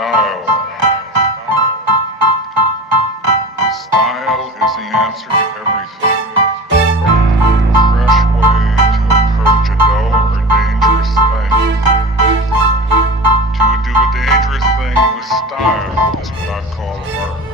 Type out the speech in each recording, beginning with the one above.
Style. Style is the answer to everything. A fresh way to approach a dull or dangerous thing. To do a dangerous thing with style is what I call art.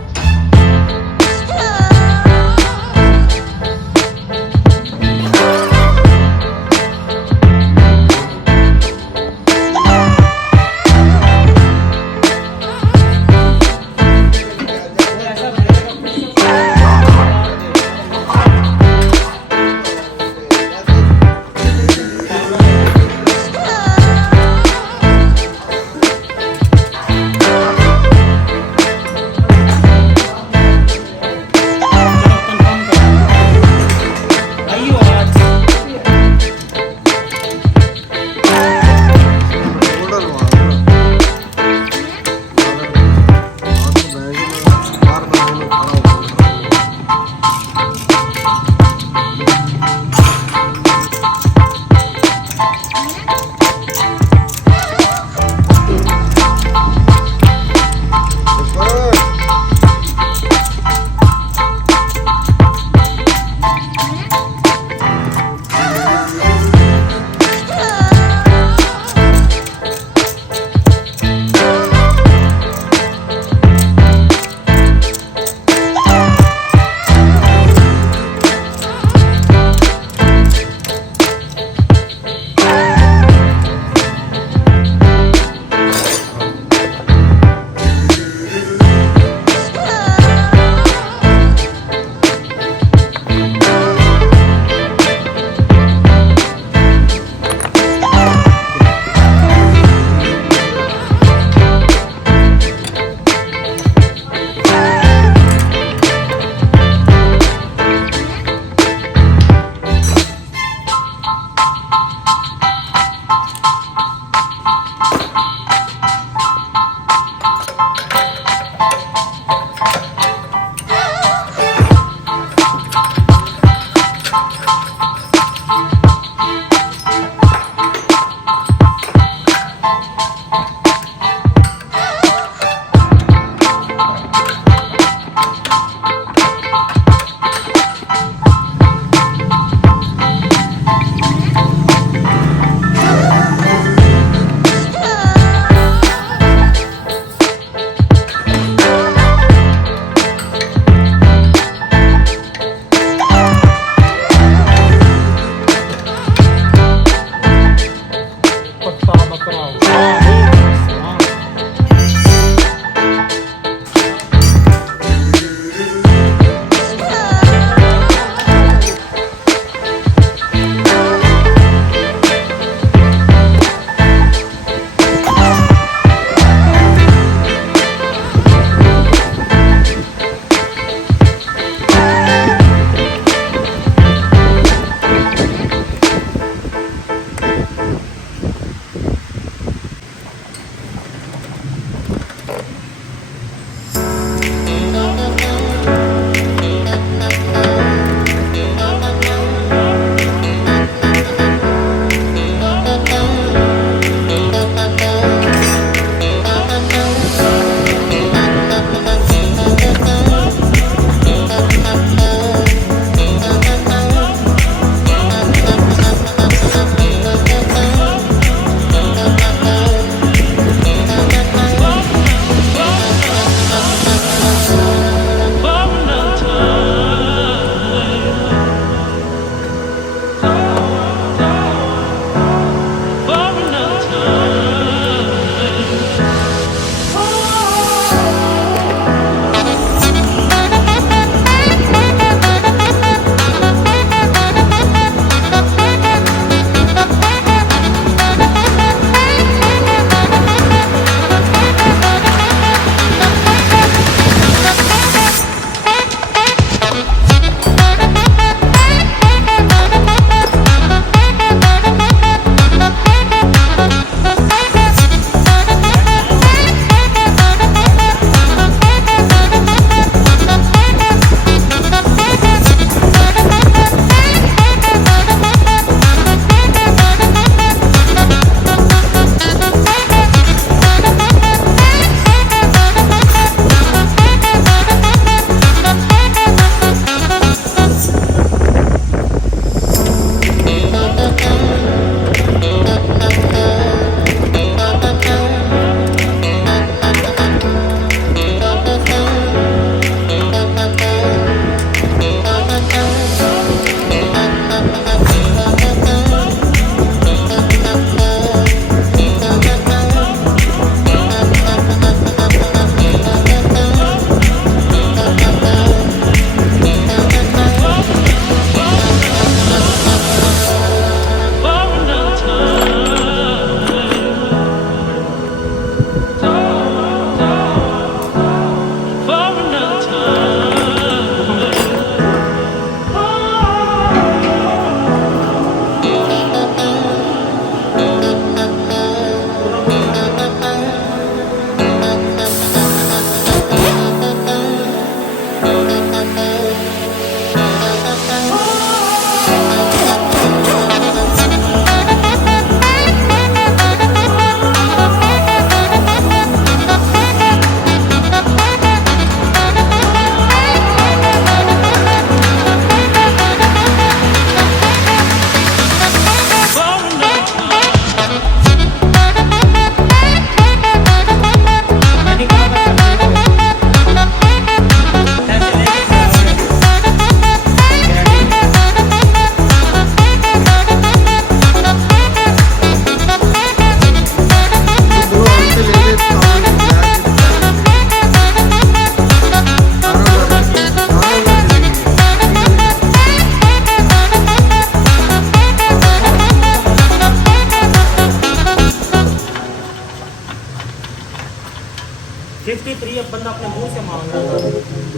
53 अब बंदा अपने मुंह से मांग रहा था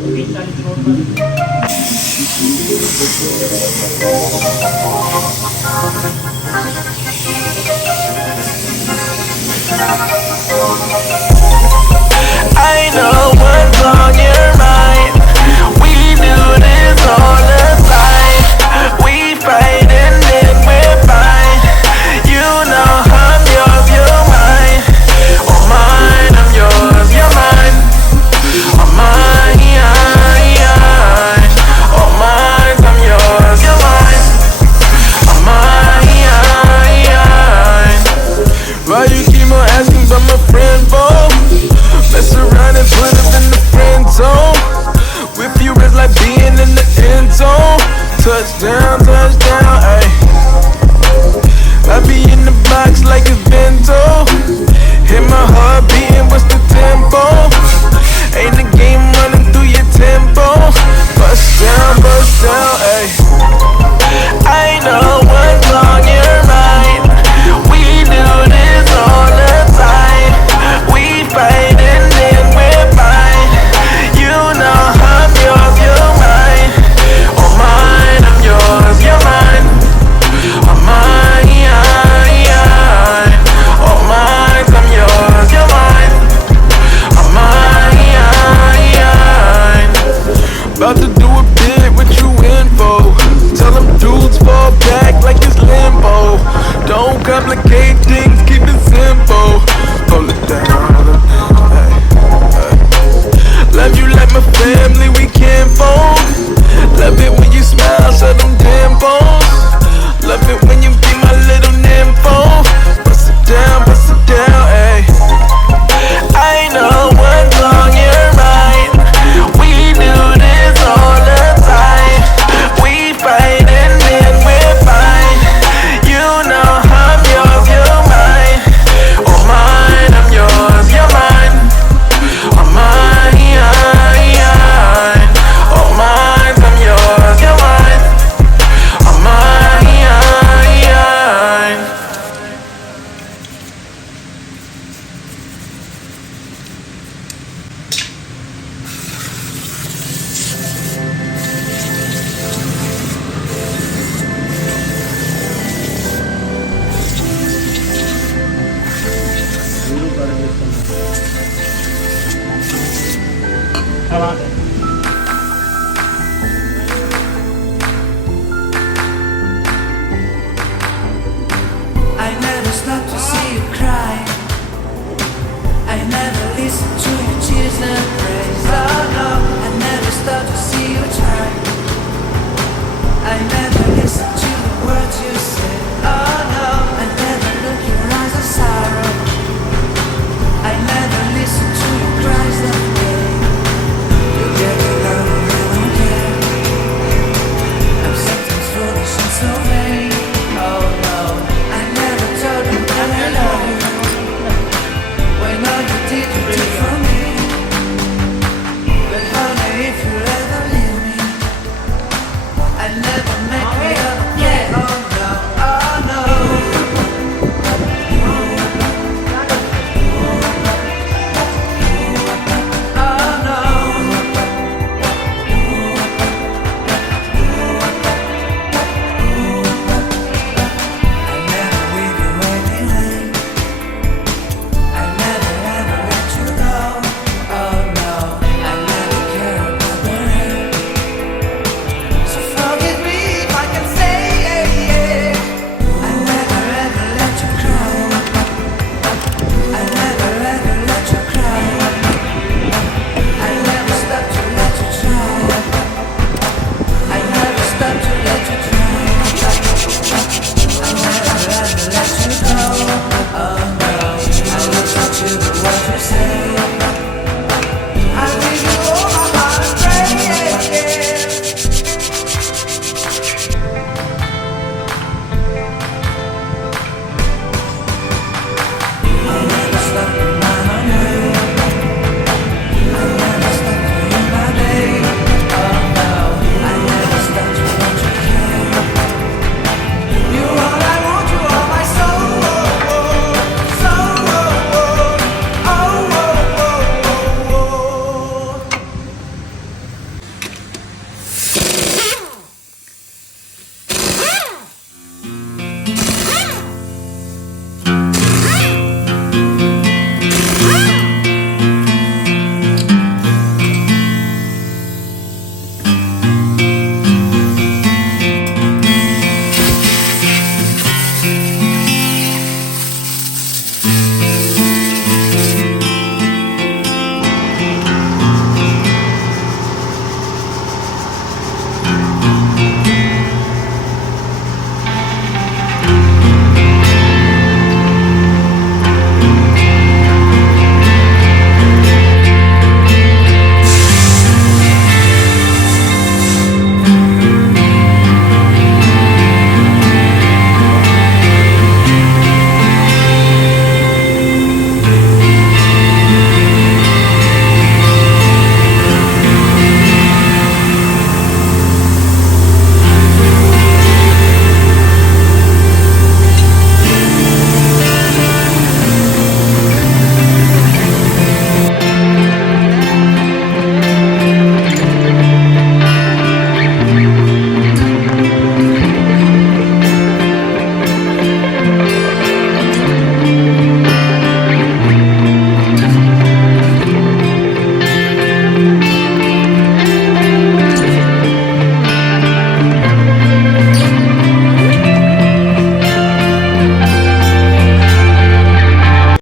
20-40 करोड़ का। I know what's on your mind. We do this all the time. We fight and then we're fine. You know I'm yours, you're mine. Oh mine, I'm yours, you're mine. Oh mine, oh mine, I'm yours, you're mine. Oh mine. Why you keep on asking about my friend, Bo? Mess around and put him in the friend zone. With you is like being in the end zone. Touchdown, touchdown, ayy. I be in the box like it's bento. Hit my heart beating, what's the tempo? Ain't the game running through your tempo. Bust down, ayy. I know what's on your mind. We do this all the time. We fight and then we're fine. You know I'm yours, you're mine. Oh mine, I'm yours, you're mine. Oh mine, oh mine, I'm yours, you're mine. Oh mine. About to do a bit, what you in for? Tell them dudes fall back like it's limbo. Don't complicate things, keep it simple. Hold it down, hey, hey. Love you like my family, we can't fold. Love it when you smile, shut them damn bones. Love it when you